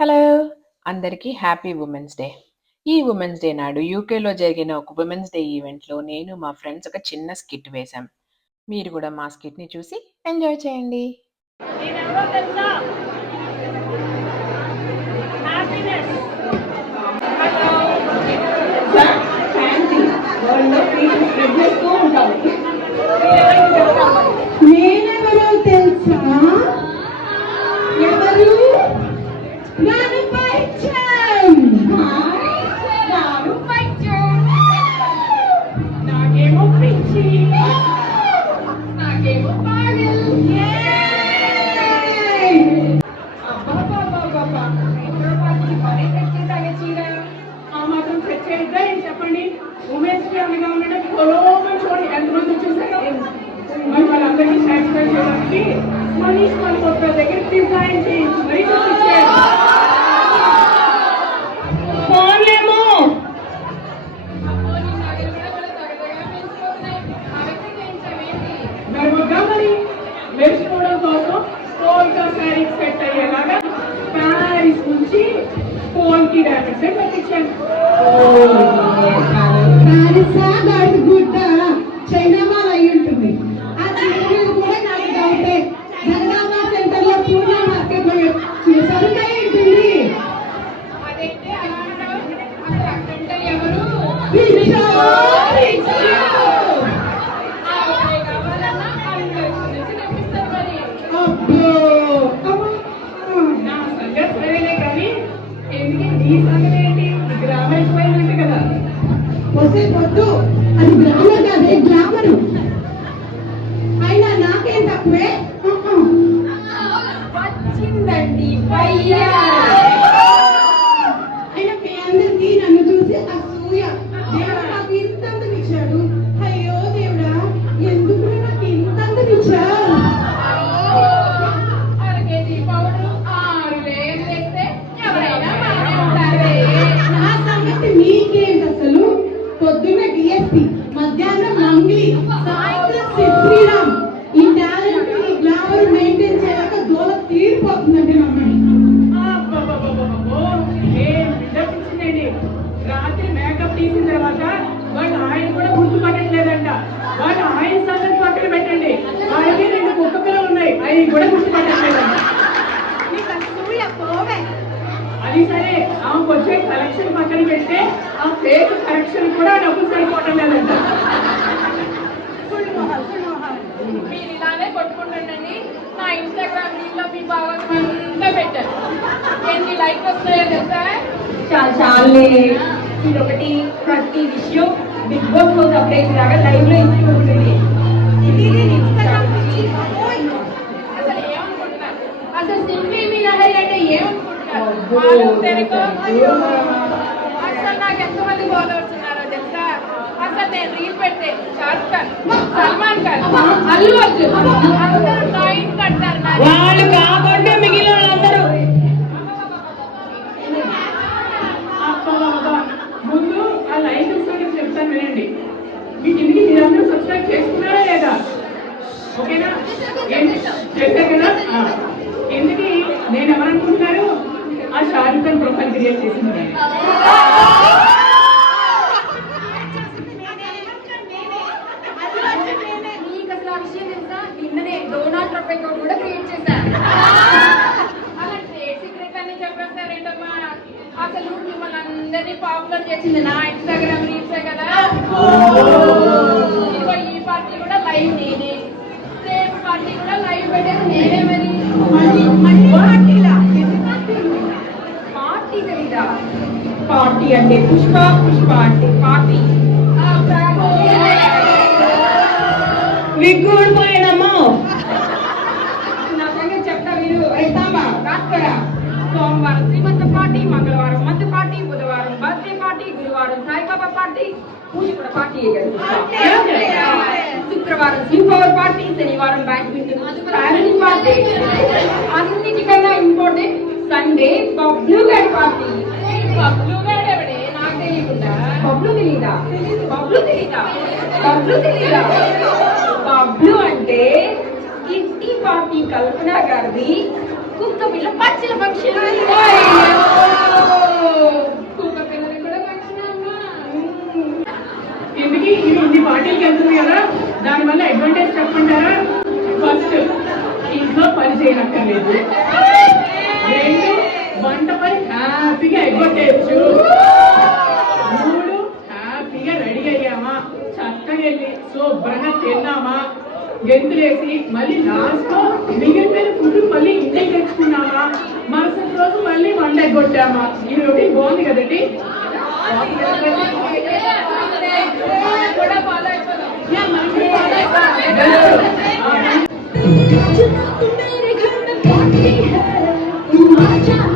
Hello! అందరికీ happy women's day. ఈ women's day నాడు యూకేలో జరిగిన ఒక ఉమెన్స్ డే ఈవెంట్‌లో నేను మా ఫ్రెండ్స్ ఒక చిన్న స్కిట్ వేశాం. మీరు కూడా మా స్కిట్‌ని చూసి ఎంజాయ్ చేయండి. నేనెవరో తెలుసా? హ్యాపీనెస్. హలో. ఫ్యాన్సీ వరల్డ్‌లో పీపుల్ స్ప్రెడ్ చేస్తూ ఉంటారు. మీరెవరికి చెప్తారు? నేనెవరో తెలుసా? ఎవరు? నాను పైచం. నాను పైచం. నాకేమో పిచ్చి. నాకేమో పాగల్. అబ్బబ్బబ్బబ్బబ్బా. ఇంట్లో పార్టీకి మరీ సెట్ చేసాగే చీర. ఆ మాత్రం సెట్ చేయొద్దా ఏం చెప్పండి? ఉమెన్స్ డే అనగా ఉండడం పొలోమని చూడండి ఎంతమంది చూసారో. మరి వాళ్ళందరికీ సాటిస్ఫై చేయడానికి మనీష్ మల్హోత్రా దగ్గర డిజైన్ చేయించి మరీ చూపించారు. ఫోన్లేమో మరి వేసుకోవడం కోసం పోల్కా శారీ సెట్ అయ్యేలాగా ప్యారిస్ నుంచి పోల్కి డామేజ్ సెట్ పెట్టించాను. పారిసా గాడి గుడ్డ చైనా మాల్ అయి ఉంటుంది. ఆ చీరలు కూడా నాకు డౌటే. జనగామ సెంటర్లో పూర్ణ మార్కెట్లో సరుకై ఉంటుంది. అదైతే అలా అంటావు. అసలు అక్కడంటే ఎవరు? పిచ్చో, పిచ్చో. ఆ అబ్బాయి కావాలన్నా అందరి నుంచి తెప్పిస్తారు మరి. అబ్బో, అబ్బో. నా సంగతి సరేలే కానీ ఎందుకు నీ సంగతి ఏంటి? గ్రామం అయిపోయిందంటే కదా. వస్తే పొద్దు అది గ్లామర్ కాదే గ్లామరు. అయినా నాకేం తక్కువే. వచ్చిందండి పయ్యా. అయినా మీ అందరికీ నన్ను చూసి అసూయ. దేవుడు నాకు ఇంత ఇచ్చాడు. అయ్యో దేవుడా, ఎందుకు నాకు ఇంత ఇచ్చావు? అరకేజీ పౌడరు 6,000 వేస్తే ఎవరైనా బాగానే ఉంటారే. నా సంగతి మీకేంటి అసలు? పొద్దున్న డిఎస్పి, మధ్యాహ్నం మంగ్లీ, సాయంత్రం శ్రీరామ్. ఈ టాలెంట్ ఈ గ్లామర్ మెయింటైన్ చేయక దోల తీరిపోతుందండి మమ్మల్ని. అబ్బబ్బబ్బబ్బబ్బో, ఏం విడపించిందండి. రాత్రి మేకప్ తీసిన తర్వాత వాళ్ళు ఆయన కూడా గుర్తుపట్టట్లేదంట. వాళ్ళు ఆయన సంగతి పక్కన పెట్టండి. ఆయనకి 2 కుక్క పిల్లలు ఉన్నాయి, అవి కూడా గుర్తుపట్టట్లేదంట. అది సరే, ఆమెకు వచ్చే కలెక్షన్ పక్కన పెడితే ఆ ఫేస్ కరెక్షన్ కూడా డబ్బులు సరిపోవటం లేదంట. మీరు ఇలానే కొట్టుకుంటుండండి. నా ఇన్స్టాగ్రామ్ రీల్లో మీ భాగవతం అంతా పెట్టారు. ఎన్ని లైక్ వస్తాయో తెలుసా? చాలే, ఇదొకటి ప్రతి విషయం బిగ్ బాస్ లో సపరేట్ లాగా లైవ్ లో ఇస్తూ ఉంటుంది. అసలు ఏమనుకుంటున్నారు? అసలు సింప్లీ మీ లహరి అంటే ఏమనుకుంటున్నారు? వాళ్ళు తెరకో అసలు నాకు ఎంతమంది ఫాలోవర్స్ ఉన్నారో తెలుసా? అసలు నేను రీల్ పెడితే షారుఖ్ ఖాన్, సల్మాన్ ఖాన్, అల్లు అర్జున్ అందరూ కాయిన్ కట్టారు. వాళ్ళు కాబట్టి మిగిలిన వాళ్ళందరూ. ముందు ఆ లైన్ చూసుకొని చెప్తాను వినండి. మీకు ఇంటికి మీరందరూ సబ్స్క్రైబ్ చేసుకున్నారా లేదా? ఓకేనా? చేశారు కదా? ఎందుకు నేను ఎవరనుకుంటున్నారు? ఆ షారుఖ్ ఖాన్ ప్రొఫైల్ క్రియేట్ చేసింది. మీకు అసలు ఆ విషయం తెలుసా? నిన్ననే డొనాల్డ్ ట్రంప్ అకౌంట్ కూడా క్రియేట్ చేశారు. అలా ట్రేడ్ సీక్రెట్ అని చెప్పేస్తారేంటమ్మా? అసలు మిమ్మల్ని అందరినీ పాపులర్ చేసింది నా ఇన్స్టాగ్రామ్ రీల్సే కదా. ఇదిగో ఈ పార్టీ కూడా లైవ్ నేనే, రేపు పార్టీ కూడా లైవ్ పెట్టేది నేనే. మరి పార్టీ తెలీదా? పార్టీ అంటే పుష్ప అంటే పార్టీ. విగ్గుడిపోయానమ్మా. నా సంగతి చెప్తా మీరు. రైతాంబా రాసుకోరా. సోమవారం శ్రీమంత పార్టీ, మంగళవారం మధ్య పార్టీ, బుధవారం బర్త్డే పార్టీ, గురువారం సాయిబాబా పార్టీ, పూజ కూడా పార్టీ. శుక్రవారం సింపవర్ పార్టీ, శనివారం బ్యాంక్ ఫ్యామిలీ పార్టీ, అన్నిటికన్నా ఇంపార్టెంట్ సండే బబ్లు గారి పార్టీ. బబ్లు గారు ఎవడే? నాకు తెలియకుండా. బబ్లు తెలీదా? బబ్లు తెలీదా? బబ్లు తెలీదా? బబ్లు అంటే కిట్టి పార్టీ కల్పన గారిది కుక్క పిల్ల పచ్చల ఫంక్షన్. చేసి మళ్ళీ లాస్ట్ లో మిగిలిపోయిన ఫుడ్ మళ్ళీ ఇంటికి తెచ్చుకున్నామా, మరుసటి రోజు మళ్ళీ వంట కొట్టామా. ఈ రొటీన్ బాగుంది కదండి. जो तुम मेरे घर में पार्टी है, तुम आ जाओ